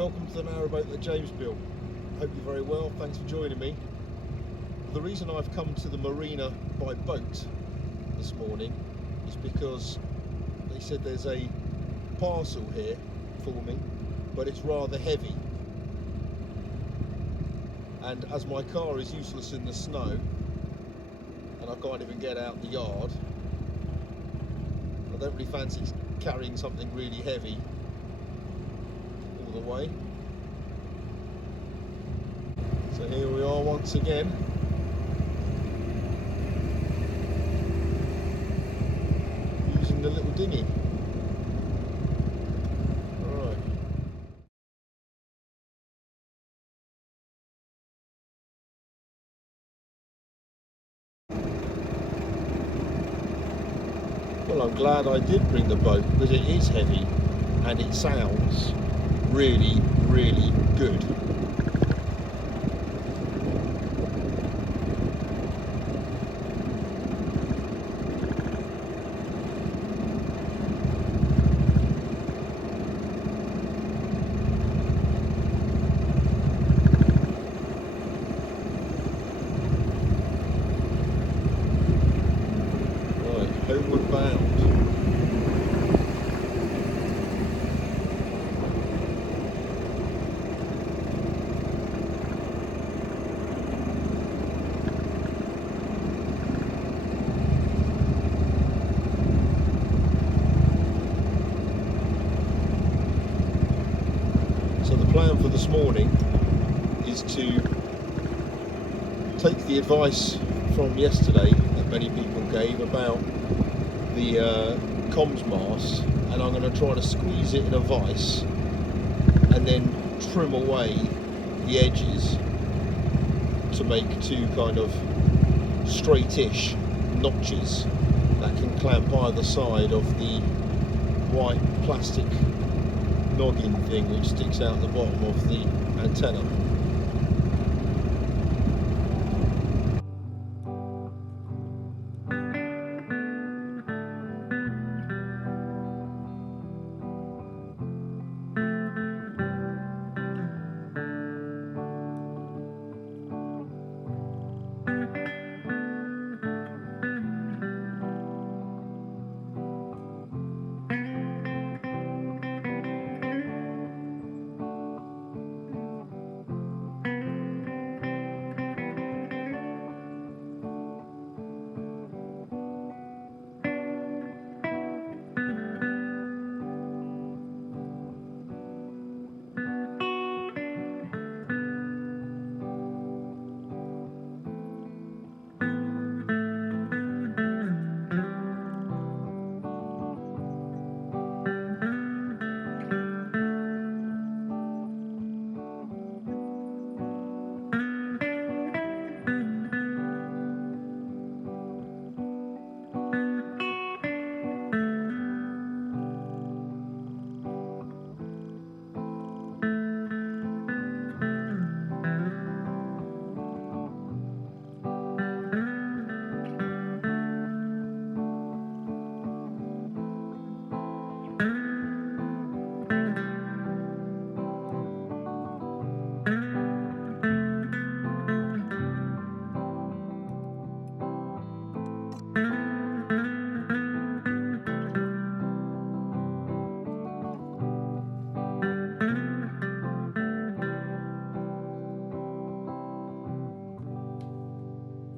Welcome to the Narrowboat that James built. Hope you're very well, thanks for joining me. The reason I've come to the marina by boat this morning is because they said there's a parcel here for me, but it's rather heavy. And as my car is useless in the snow, and I can't even get out the yard, I don't really fancy carrying something really heavy all the way. So here we are once again. Using the little dinghy. Alright. Well, I'm glad I did bring the boat because it is heavy and it sounds really, really good. Homeward bound. So the plan for this morning is to take the advice from yesterday that many people gave about the comms mast, and I'm going to try to squeeze it in a vise and then trim away the edges to make two kind of straightish notches that can clamp either side of the white plastic noggin thing which sticks out the bottom of the antenna.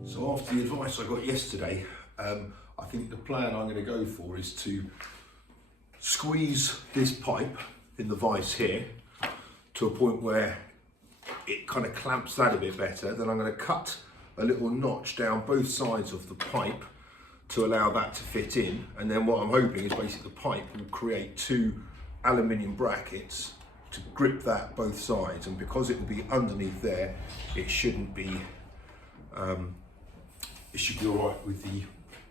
So after the advice I got yesterday, I think the plan I'm going to go for is to squeeze this pipe in the vise here to a point where it kind of clamps that a bit better. Then I'm going to cut a little notch down both sides of the pipe to allow that to fit in, and then what I'm hoping is basically the pipe will create two aluminium brackets to grip that both sides, and because it will be underneath there, it shouldn't be it should be all right with the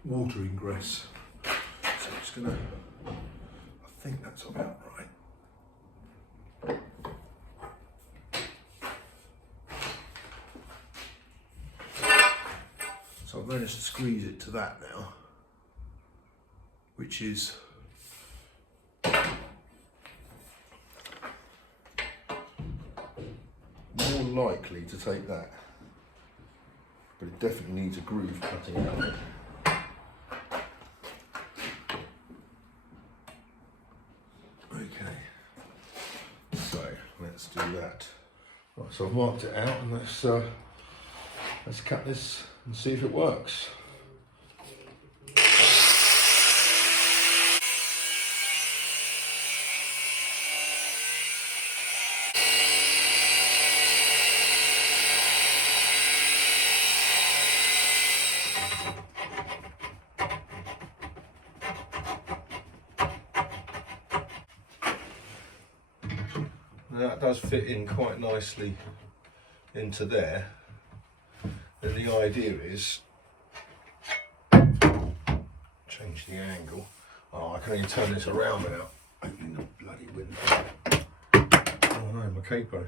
water ingress. So I'm just gonna, I think that's about right. So I've managed to squeeze it to that now, which is more likely to take that, but it definitely needs a groove cutting out of it. Okay, so let's do that. Right, so I've marked it out, and let's cut this and see if it works. Now that does fit in quite nicely into there. And the idea is change the angle. Oh, I can only turn this around without opening the bloody window. Oh no, my capo.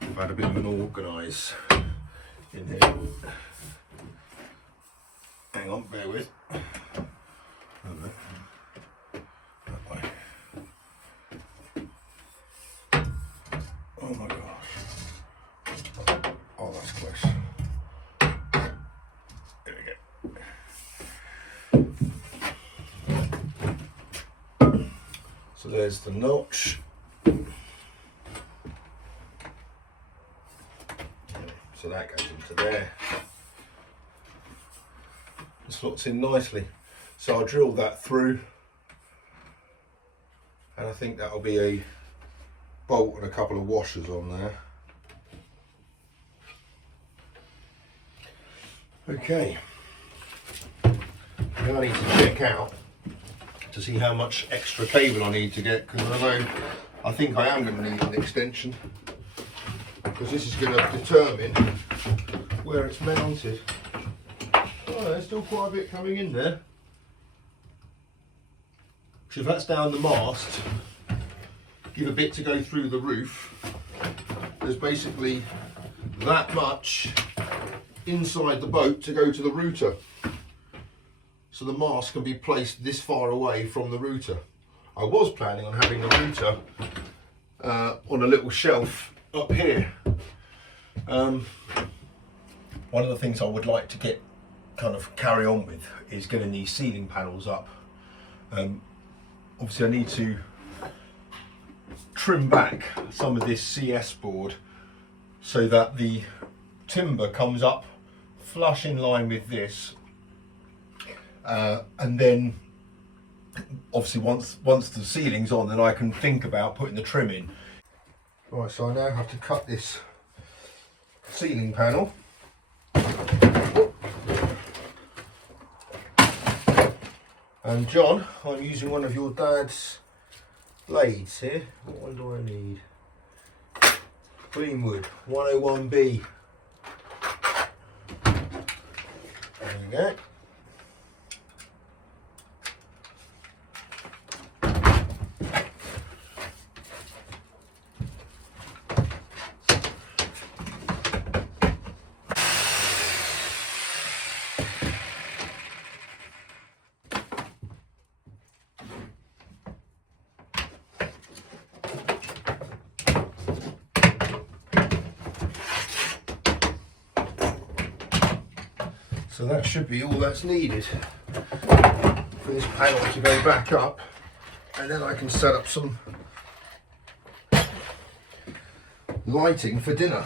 I've had a bit of an organise in here. Hang on, bear with. Oh my gosh. Oh, that's close. There we go. So there's the notch. So that goes into there. It slots in nicely. So I'll drill that through, and I think that'll be a bolt and a couple of washers on there. Okay, now I need to check out to see how much extra cable I need to get, because I think I am going to need an extension, because this is going to determine where it's mounted. Oh, there's still quite a bit coming in there. So if that's down the mast, give a bit to go through the roof, there's basically that much inside the boat to go to the router. So the mast can be placed this far away from the router. I was planning on having the router on a little shelf up here. One of the things I would like to get carry on with is getting these ceiling panels up. Obviously I need to trim back some of this CS board so that the timber comes up flush in line with this, and then obviously once the ceiling's on, then I can think about putting the trim in. Right, so I now have to cut this ceiling panel. And John, I'm using one of your dad's blades here. What one do I need? Greenwood 101B. There we go. So that should be all that's needed for this panel to go back up, and then I can set up some lighting for dinner.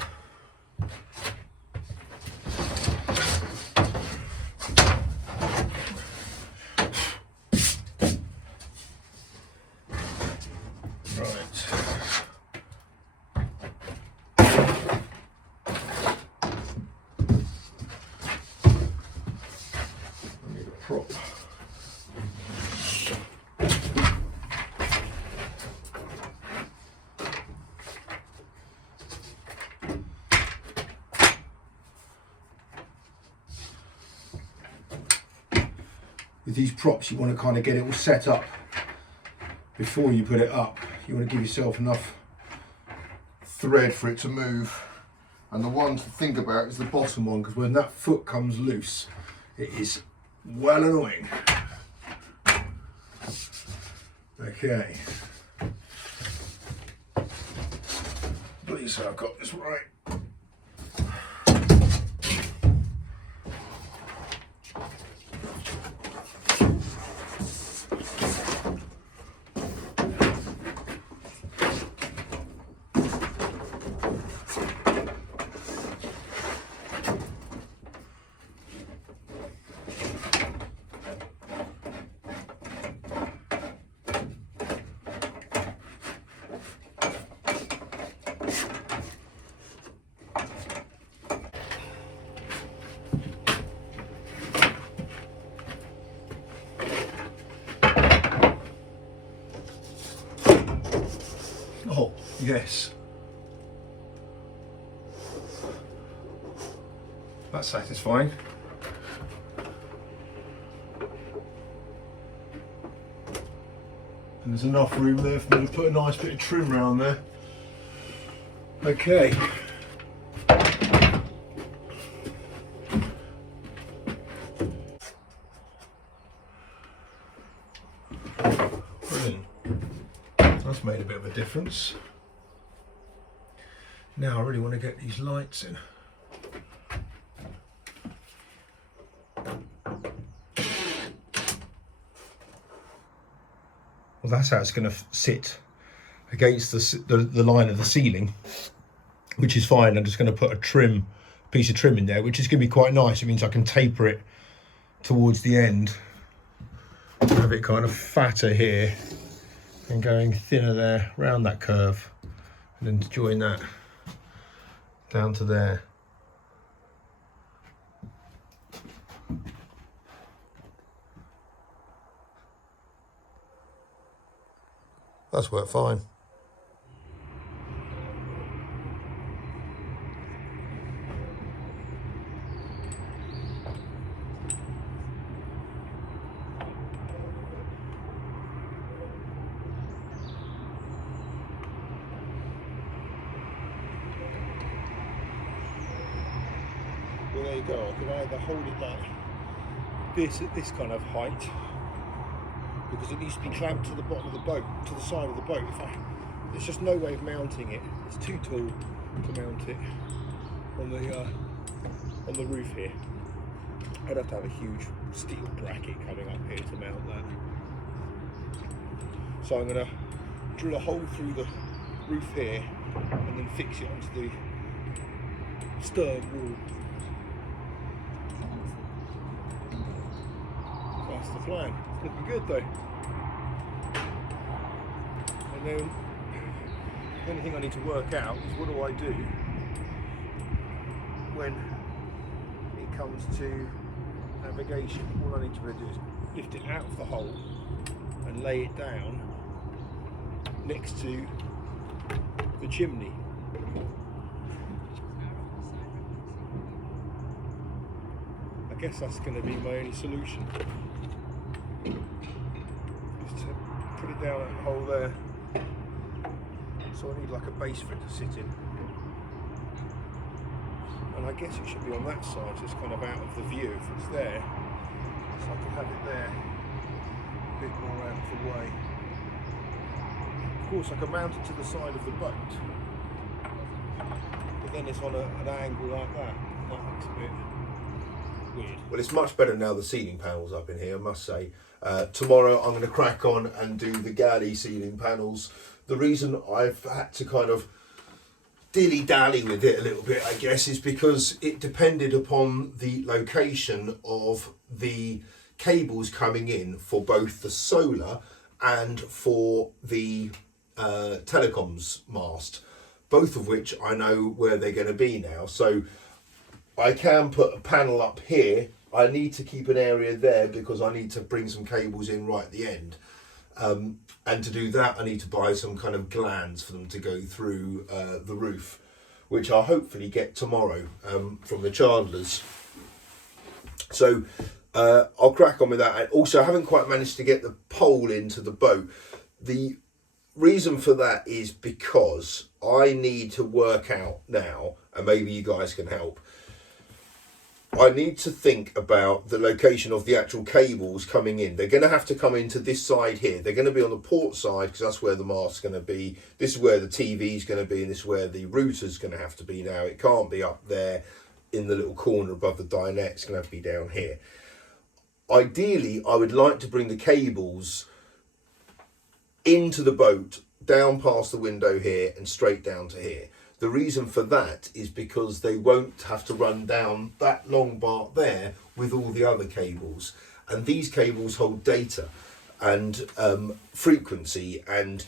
With these props, you want to kind of get it all set up before you put it up. You want to give yourself enough thread for it to move. And the one to think about is the bottom one, because when that foot comes loose, it is well annoying. Okay. so I've got this right. Oh, yes. That's satisfying. And there's enough room there for me to put a nice bit of trim around there. Okay. Brilliant. That's made a bit of a difference. Now I really want to get these lights in. Well, that's how it's going to sit against the line of the ceiling, which is fine. I'm just going to put a piece of trim in there, which is going to be quite nice. It means I can taper it towards the end, have it kind of fatter here and going thinner there around that curve, and then to join that down to there. That's worked fine. Well, there you go. I can either hold it like this at this kind of height, because it needs to be clamped to the bottom of the boat, to the side of the boat. There's just no way of mounting it. It's too tall to mount it on the roof here. I'd have to have a huge steel bracket coming up here to mount that. So I'm going to drill a hole through the roof here and then fix it onto the stern wall. That's the plan. It's looking good though. And then the only thing I need to work out is what do I do when it comes to navigation. All I need to do is lift it out of the hole and lay it down next to the chimney. I guess that's going to be my only solution. Just to put it down that hole there. So I need like a base for it to sit in. And I guess it should be on that side, just kind of out of the view if it's there. So I can have it there, a bit more out of the way. Of course I can mount it to the side of the boat, but then it's on an angle like that. That looks a bit weird. Well, it's much better now the ceiling panel's up in here, I must say. Tomorrow I'm going to crack on and do the galley ceiling panels. The reason I've had to kind of dilly-dally with it a little bit, I guess, is because it depended upon the location of the cables coming in for both the solar and for the telecoms mast, both of which I know where they're going to be now. So I can put a panel up here. I need to keep an area there because I need to bring some cables in right at the end. And to do that, I need to buy some kind of glands for them to go through the roof, which I'll hopefully get tomorrow from the Chandlers. So I'll crack on with that. And also, I haven't quite managed to get the pole into the boat. The reason for that is because I need to work out now, and maybe you guys can help, I need to think about the location of the actual cables coming in. They're going to have to come into this side here. They're going to be on the port side because that's where the mast's going to be. This is where the TV's going to be, and this is where the router's going to have to be now. It can't be up there in the little corner above the dinette. It's going to have to be down here. Ideally, I would like to bring the cables into the boat, down past the window here and straight down to here. The reason for that is because they won't have to run down that long bar there with all the other cables. And these cables hold data and frequency, and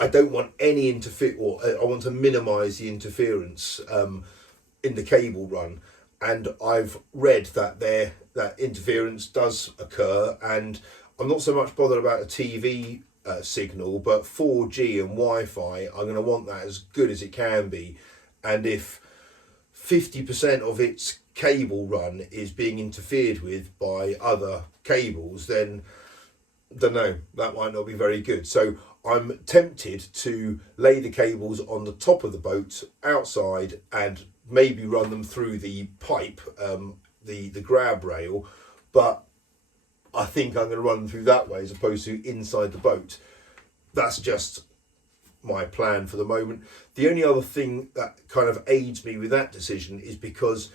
I don't want any I want to minimise the interference in the cable run. And I've read that that interference does occur, and I'm not so much bothered about a TV signal, but 4G and Wi-Fi, I'm going to want that as good as it can be. And if 50% of its cable run is being interfered with by other cables, then don't know, that might not be very good. So I'm tempted to lay the cables on the top of the boat outside and maybe run them through the pipe, the grab rail, but I think I'm going to run them through that way as opposed to inside the boat. That's just my plan for the moment. The only other thing that kind of aids me with that decision is because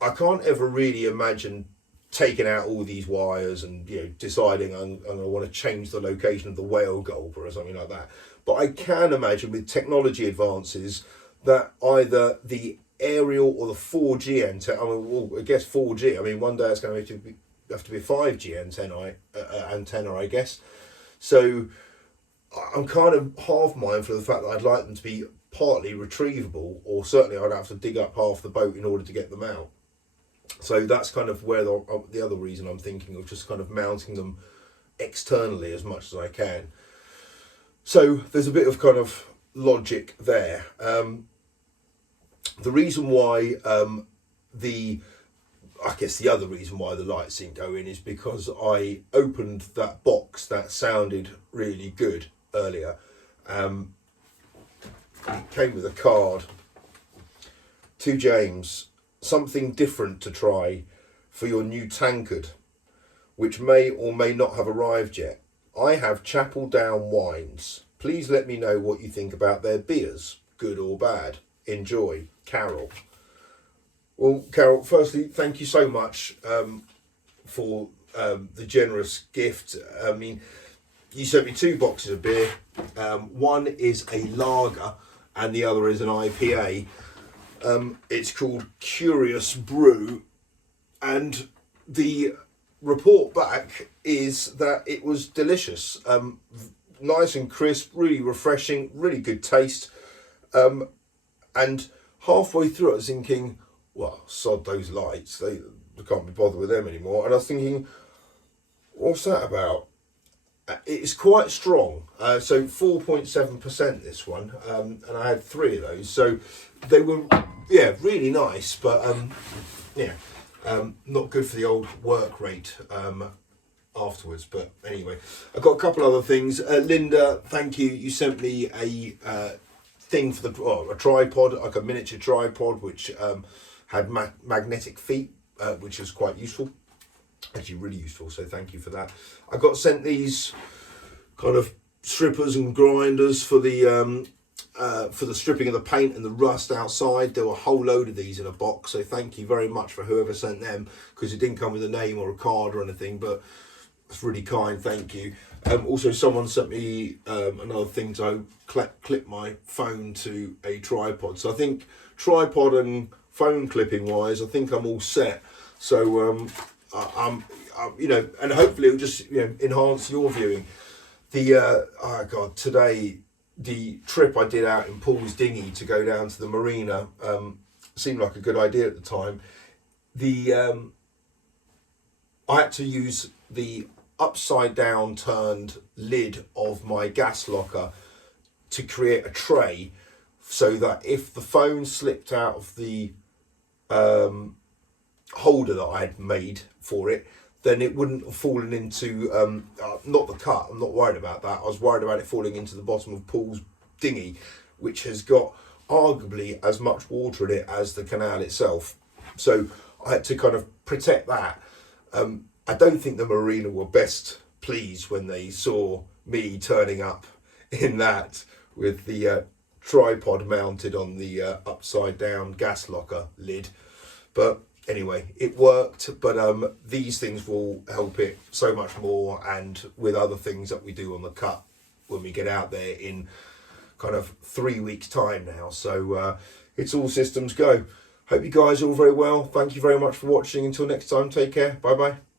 I can't ever really imagine taking out all these wires and deciding I'm going to want to change the location of the whale gulper or something like that. But I can imagine with technology advances that either the aerial or the 4G antenna, I guess 4G, one day it's going to have to be a 5G antenna, I guess. So I'm kind of half mindful of the fact that I'd like them to be partly retrievable, or certainly I'd have to dig up half the boat in order to get them out. So that's kind of where the other reason I'm thinking of just kind of mounting them externally as much as I can. So there's a bit of kind of logic there. The reason why I guess the other reason why the lights didn't go in is because I opened that box that sounded really good earlier. It came with a card. To James, something different to try for your new tankard, which may or may not have arrived yet. I have Chapel Down wines. Please let me know what you think about their beers, good or bad. Enjoy, Carol. Well, Carol, firstly, thank you so much for the generous gift. You sent me 2 boxes of beer. One is a lager and the other is an IPA. It's called Curious Brew, and the report back is that it was delicious. Nice and crisp, really refreshing, really good taste. And halfway through I was thinking, well, sod those lights, they can't be bothered with them anymore. And I was thinking, what's that about? It's quite strong, so 4.7% this one, and I had 3 of those, so they were, really nice, but not good for the old work rate afterwards. But anyway, I've got a couple other things. Linda, thank you. You sent me a thing for a tripod, like a miniature tripod, which had magnetic feet, which was quite useful. Actually really useful, so thank you for that. I got sent these kind of strippers and grinders for the stripping of the paint and the rust outside. There were a whole load of these in a box, so thank you very much for whoever sent them, because it didn't come with a name or a card or anything, but it's really kind, thank you. Also, someone sent me another thing to clip my phone to a tripod. So I think tripod and phone clipping wise, I think I'm all set. So and hopefully it'll just enhance your viewing. Today the trip I did out in Paul's dinghy to go down to the marina seemed like a good idea at the time. I had to use the upside down turned lid of my gas locker to create a tray, so that if the phone slipped out of the holder that I had made for it, then it wouldn't have fallen into not the cut. I'm not worried about that. I was worried about it falling into the bottom of Paul's dinghy, which has got arguably as much water in it as the canal itself. So I had to kind of protect that. I don't think the marina were best pleased when they saw me turning up in that with the tripod mounted on the upside down gas locker lid. But anyway, it worked. But these things will help it so much more, and with other things that we do on the cut when we get out there in kind of 3 weeks time now. So it's all systems go. Hope you guys are all very well. Thank you very much for watching. Until next time, take care. Bye bye.